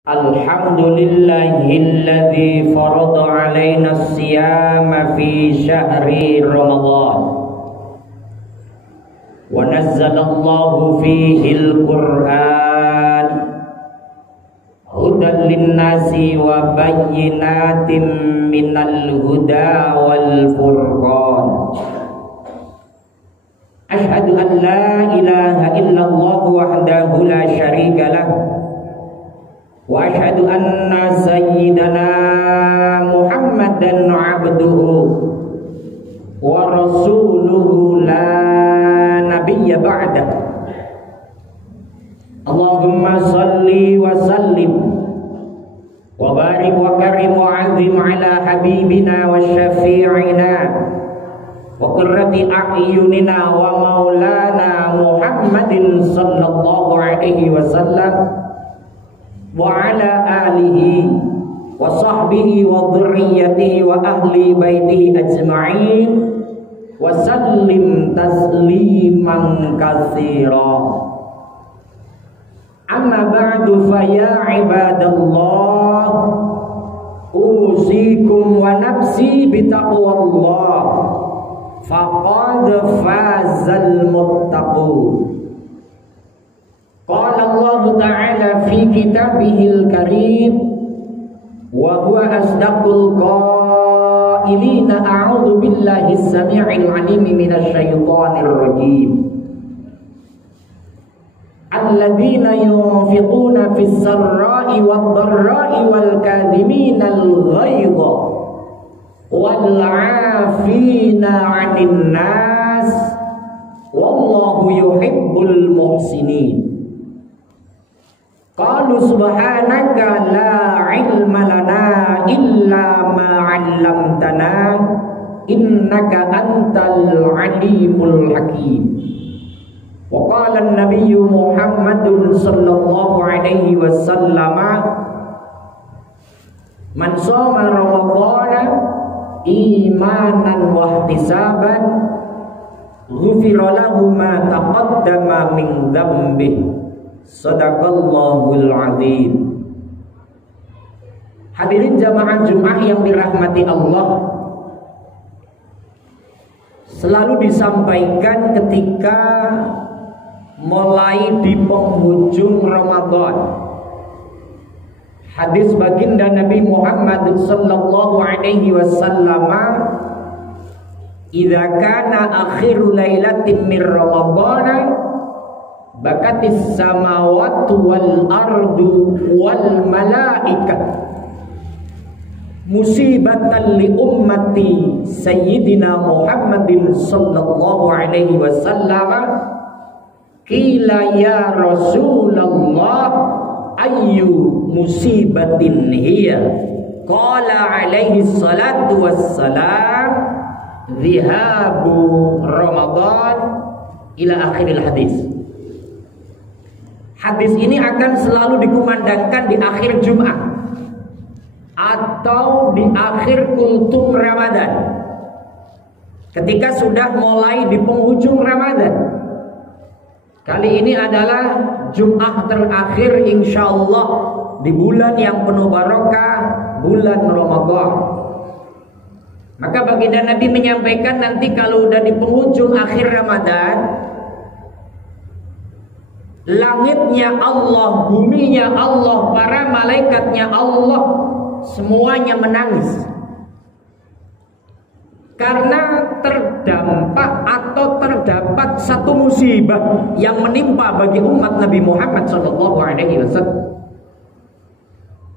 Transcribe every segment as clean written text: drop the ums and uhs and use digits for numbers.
Alhamdulillahilladzi farada alaina as-siyama fi syahri Ramadan wa nazzalallahu fihi al-Qur'an hudan lin-nasi wa bayyinatin minal huda wal furqan. Asyhadu an la ilaha illallah wahdahu la syarika lah wa asyhadu anna sayyidana Muhammadan abduhu wa rasuluhu la nabiyya ba'da. Allahumma salli wa sallim wa barik wa karim wa azim ala habibina wa syafi'ina wa qurrati a'yunina wa maulana Muhammadin sallallahu alaihi wasallam wa ala alihi wa sahbihi wa dhurriyyatihi wa ahli baitihi ajma'in wa sallim tasliman katsira. Amma ba'du fa ya ibadallah usikum wa nafsi bitaqwallah faqad fazal muttaqun. Qala Allah Ta'ala fi kitabihil karim wa huwa asdaqul qailina a'udzu billahi as-sami'il 'alim minasy syaithanir rajim. Alladzina yunfiquna fis sarra'i wad dharra'i wal kadhiminal ghaidha wal 'afina 'anil nas wallahu yuhibbul muhsinin. Qalu subhanaka la ilma lana illa ma 'allamtana innaka antal alimul hakim. Wa qala an-nabiyyu Muhammadun sallallahu alaihi wasallam man shoma ramadhana imanan wa ihtisaban ghufira lahu ma taqaddama min dhanbihi. Sadaqallahul azim. Hadirin jamaah Jumat yang dirahmati Allah, selalu disampaikan ketika mulai di penghujung Ramadan, hadis baginda Nabi Muhammad sallallahu alaihi wasallam, idza kana akhiru lailatin min Ramadan bakatis samawati wal ardu wal malaikah musibatan li ummati sayyidina Muhammadin sallallahu alaihi wasallam. Qila ya Rasulullah ayyu musibatin hiya? Qala alaihi salatu wassalam dhihabu Ramadan ila akhiril hadis. Hadis ini akan selalu dikumandangkan di akhir Jumat atau di akhir kultum Ramadan, ketika sudah mulai di penghujung Ramadan. Kali ini adalah Jumat terakhir insyaallah di bulan yang penuh barokah, bulan Ramadan. Maka baginda Nabi menyampaikan nanti kalau udah di penghujung akhir Ramadan, langitnya Allah, buminya Allah, para malaikatnya Allah, semuanya menangis karena terdampak atau terdapat satu musibah yang menimpa bagi umat Nabi Muhammad SAW.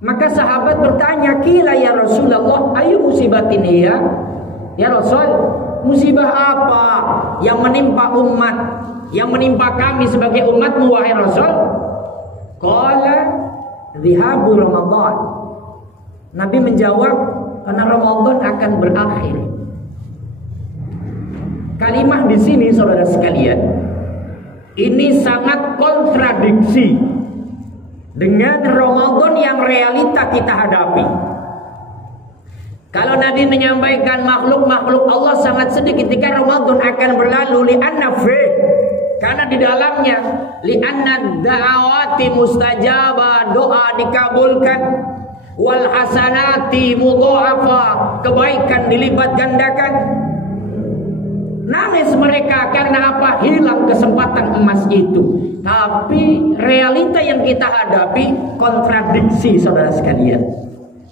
Maka sahabat bertanya, "Qila ya Rasulullah, ayu musibatin hiya?" Ya Rasul, musibah apa yang menimpa umat, yang menimpa kami sebagai umatmu wahai Rasul? Qala dhihabu Ramadan. Nabi menjawab, karena Ramadan akan berakhir. Kalimat di sini saudara sekalian, ini sangat kontradiksi dengan Ramadan yang realita kita hadapi. Kalau Nabi menyampaikan makhluk-makhluk Allah sangat sedih ketika Ramadan akan berlalu, li'anna fi, Karena di dalamnya li'anna da'awati mustajabah, doa dikabulkan, wal hasanati mudha'afa, kebaikan dilipat gandakan. Nangis mereka karena apa? Hilang kesempatan emas itu. Tapi realita yang kita hadapi kontradiksi, saudara sekalian.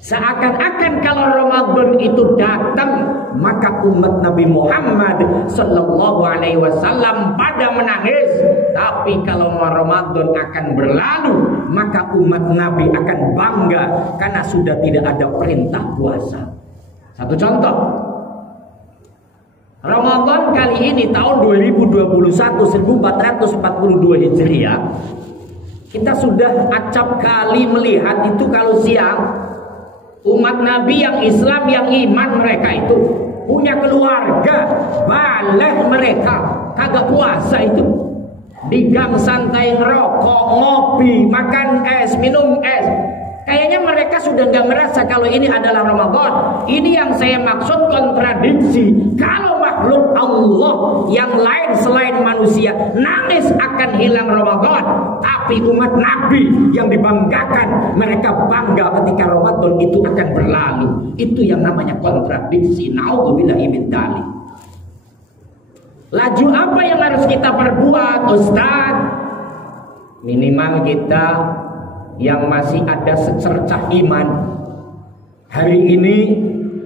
Seakan-akan kalau Ramadan itu datang, maka umat Nabi Muhammad sallallahu alaihi wasallam pada menangis. Tapi kalau Ramadan akan berlalu, maka umat Nabi akan bangga karena sudah tidak ada perintah puasa. Satu contoh, Ramadan kali ini tahun 2021 1442 Hijriah, kita sudah acap kali melihat itu kalau siang umat Nabi yang Islam, yang iman, mereka itu punya keluarga, balik mereka kagak puasa itu, di gang santai ngerokok, ngopi, makan es, minum es. Kayaknya mereka sudah gak merasa kalau ini adalah Ramadan. Ini yang saya maksud kontradiksi. Kalau makhluk Allah yang lain selain manusia nangis akan hilang Ramadan, tapi umat Nabi yang dibanggakan, mereka bangga ketika Ramadan itu akan berlalu. Itu yang namanya kontradiksi. Na'udzubillahi min dzalik. Laju apa yang harus kita perbuat, Ustaz? Minimal kita yang masih ada secercah iman hari ini,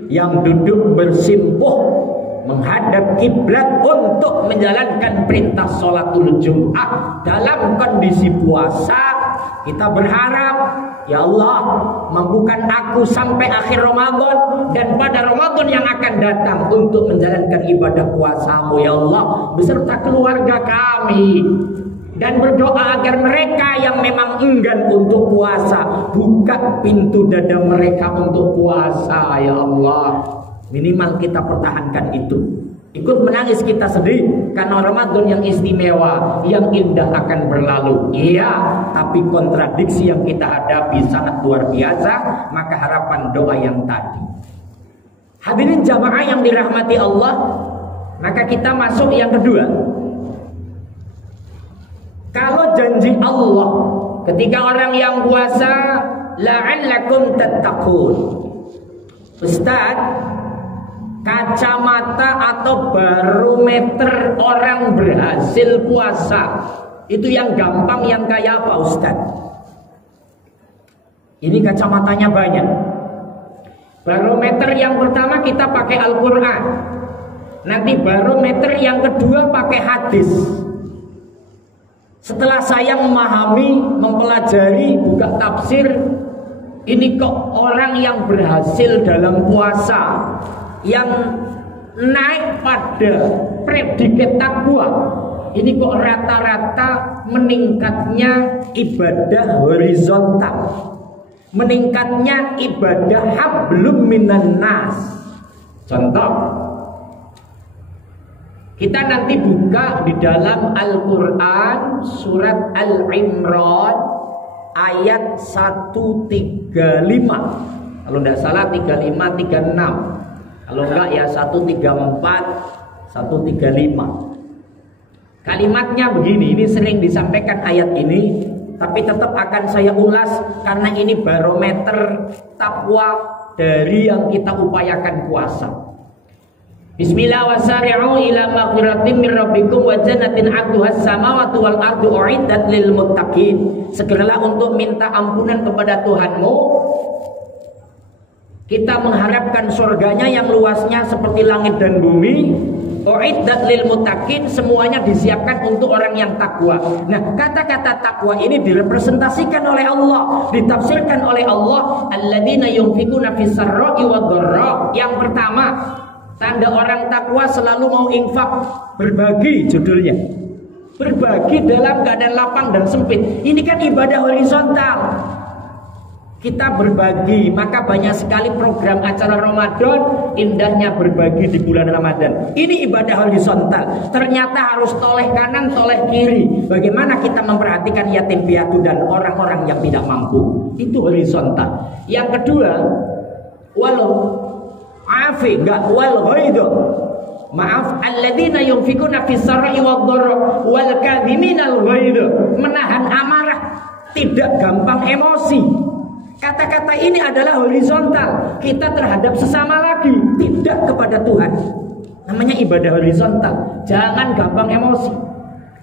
yang duduk bersimpuh menghadap kiblat untuk menjalankan perintah sholatul Jum'ah dalam kondisi puasa, kita berharap, ya Allah, mampukan aku sampai akhir Ramadan dan pada Ramadan yang akan datang untuk menjalankan ibadah puasamu, ya Allah, beserta keluarga kami. Dan berdoa agar mereka yang memang enggan untuk puasa, buka pintu dada mereka untuk puasa, ya Allah. Minimal kita pertahankan itu. Ikut menangis kita sedih karena Ramadan yang istimewa, yang indah akan berlalu. Iya, tapi kontradiksi yang kita hadapi sangat luar biasa. Maka harapan doa yang tadi. Hadirin jamaah yang dirahmati Allah, maka kita masuk yang kedua. Kalau janji Allah ketika orang yang puasa, la'allakum tattaqun. Ustaz, kacamata atau barometer orang berhasil puasa itu yang gampang, yang kayak apa, Ustaz? Ini kacamatanya banyak. Barometer yang pertama kita pakai Al-Quran. Nanti barometer yang kedua pakai hadis. Setelah saya memahami, mempelajari, buka tafsir, ini kok orang yang berhasil dalam puasa, yang naik pada predikat takwa, ini kok rata-rata meningkatnya ibadah horizontal, meningkatnya ibadah hablum minan nas. Contoh, kita nanti buka di dalam Al-Quran surat Al-Imran ayat 135. Kalau tidak salah 35, 36. Kalau enggak ya 134, 135. Kalimatnya begini, ini sering disampaikan ayat ini, tapi tetap akan saya ulas karena ini barometer takwa dari yang kita upayakan puasa. Bismillah wasari'u ila maghfiratin min rabbikum wa jannatin 'arduhas samawati wal ardu u'iddat lil muttaqin. Segeralah untuk minta ampunan kepada Tuhanmu. Kita mengharapkan surganya yang luasnya seperti langit dan bumi. U'iddat lil muttaqin, semuanya disiapkan untuk orang yang takwa. Nah, kata-kata takwa ini direpresentasikan oleh Allah, ditafsirkan oleh Allah, alladzina yunfikuna fis sarra'i wad dharra. Yang pertama, tanda orang takwa selalu mau infak, berbagi judulnya. Berbagi dalam keadaan lapang dan sempit. Ini kan ibadah horizontal. Kita berbagi, maka banyak sekali program acara Ramadan, indahnya berbagi di bulan Ramadan. Ini ibadah horizontal. Ternyata harus toleh kanan, toleh kiri. Bagaimana kita memperhatikan yatim piatu dan orang-orang yang tidak mampu. Itu horizontal. Yang kedua, walau afi, enggak wal ghaidu, Maaf, alladzina yunfikuna fis-sarra'i wad-dharra wal kadhiminal ghaidh. Menahan amarah, tidak gampang emosi. Kata-kata ini adalah horizontal. Kita terhadap sesama lagi, tidak kepada Tuhan. Namanya ibadah horizontal. Jangan gampang emosi.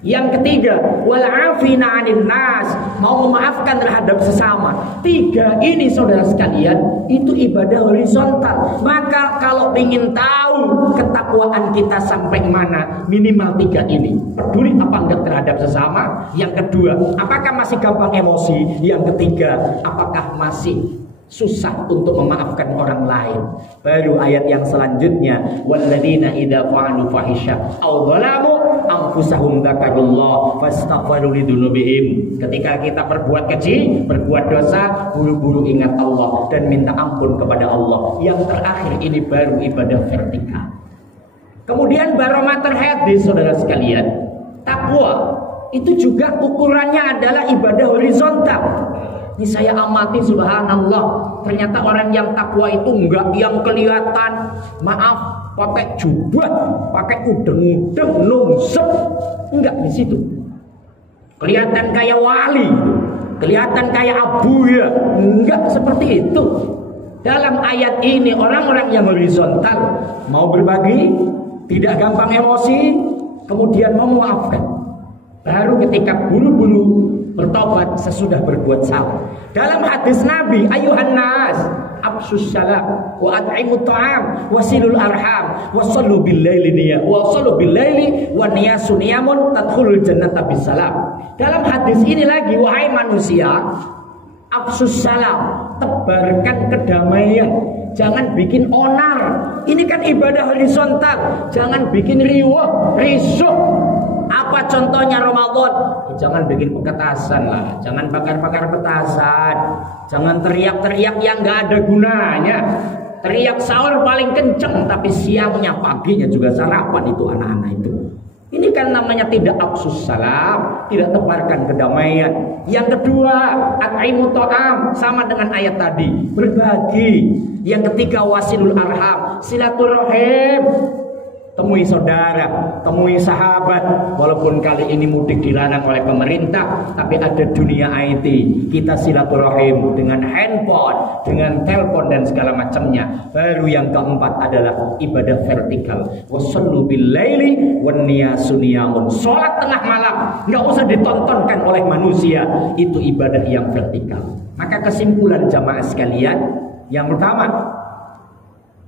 Yang ketiga, wal 'afina 'anil nas, mau memaafkan terhadap sesama. Tiga ini saudara sekalian, itu ibadah horizontal. Maka kalau ingin tahu ketakwaan kita sampai mana, minimal tiga ini. Peduli apa enggak terhadap sesama. Yang kedua, apakah masih gampang emosi? Yang ketiga, apakah masih susah untuk memaafkan orang lain? Baru ayat yang selanjutnya, walladzina idza fa'alu fahisha aw dzalamu anfusahum dzakarullah fastaghfiru lidzunubihim. Ketika kita berbuat keji, berbuat dosa, buru-buru ingat Allah dan minta ampun kepada Allah. Yang terakhir ini baru ibadah vertikal. Kemudian barometer hadis saudara sekalian, takwa itu juga ukurannya adalah ibadah horizontal. Ini saya amati, subhanallah, ternyata orang yang takwa itu enggak yang kelihatan, maaf, pakai jubah, pakai udeng-udeng, nungsep, enggak di situ. Kelihatan kayak wali, kelihatan kayak abu ya, enggak seperti itu. Dalam ayat ini orang-orang yang horizontal mau berbagi, tidak gampang emosi, kemudian mau memaafkan. Baru ketika buru-buru bertobat sesudah berbuat salah. Dalam hadis Nabi, ayuhan nas, afsus salam wa at'imut ta'am wasilul arham wasallu bil laili wa niyasun niyamun tadkhulul jannata bisalam. Dalam hadis ini lagi, wahai manusia, afsus salam, tebarkan kedamaian. Jangan bikin onar. Ini kan ibadah horizontal. Jangan bikin riwah, risuh. Apa contohnya Ramadan? Jangan bikin petasan lah, jangan bakar-bakar petasan, jangan teriak-teriak yang gak ada gunanya. Teriak sahur paling kenceng, tapi siangnya paginya juga sarapan itu anak-anak itu. Ini kan namanya tidak afsus salam, tidak tebarkan kedamaian. Yang kedua, at'imut ta'am, sama dengan ayat tadi, berbagi. Yang ketiga, wasilul arham, silaturahim. Temui saudara, temui sahabat. Walaupun kali ini mudik dilarang oleh pemerintah, tapi ada dunia IT. Kita silaturahim dengan handphone, dengan telepon dan segala macamnya. Baru yang keempat adalah ibadah vertikal. Wasallu bil laili wan niyasu niyamun. Salat tengah malam nggak usah ditontonkan oleh manusia. Itu ibadah yang vertikal. Maka kesimpulan jamaah sekalian, yang pertama,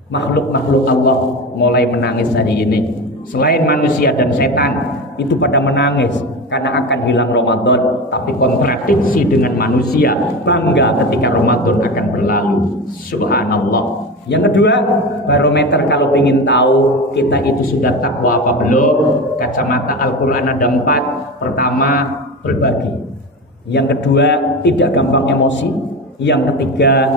makhluk-makhluk Allah mulai menangis hari ini. Selain manusia dan setan, itu pada menangis karena akan hilang Ramadan. Tapi kontradiksi dengan manusia, bangga ketika Ramadan akan berlalu. Subhanallah. Yang kedua, barometer kalau ingin tahu kita itu sudah takwa apa belum, kacamata Al-Quran ada 4. Pertama, berbagi. Yang kedua, tidak gampang emosi. Yang ketiga,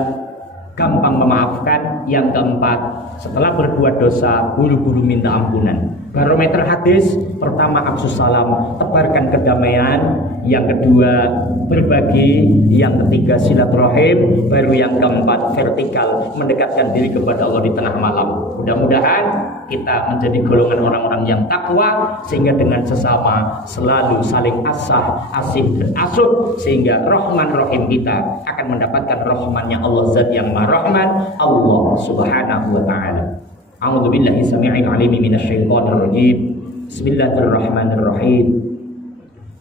gampang memaafkan. Yang keempat, setelah berbuat dosa buru-buru minta ampunan. Barometer hadis, pertama afsus salam, tebarkan kedamaian. Yang kedua, berbagi. Yang ketiga, silaturahim. Baru yang keempat, vertikal, mendekatkan diri kepada Allah di tengah malam. Mudah-mudahan kita menjadi golongan orang-orang yang takwa, sehingga dengan sesama selalu saling asah, asih dan asuh, sehingga Rahman Rahim kita akan mendapatkan rahmannya Allah Zat yang Maha Rahman, Allah Subhanahu wa ta'ala. A'udzu billahi samii'il 'aliim minasyaitonir rajiim. Bismillahirrahmanirrahim.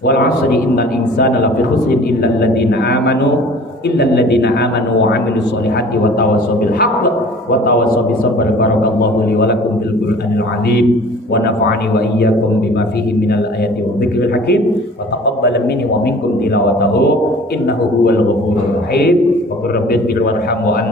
Wal 'asri innal insana lafi khusrin illal ladzina amanu wa 'amilus solihati wa tawassaw bil haqq wa tawassaw bis sabr. Barakallahu li wa lakum bil Qur'anil 'azim wa nafa'ani wa iyyakum bima fihi minal ayati wa dzikril hakim wa taqabbal minni wa minkum tilawatahu innahu huwal ghafurur rahim. Wa qur rabbi ighfir warham wa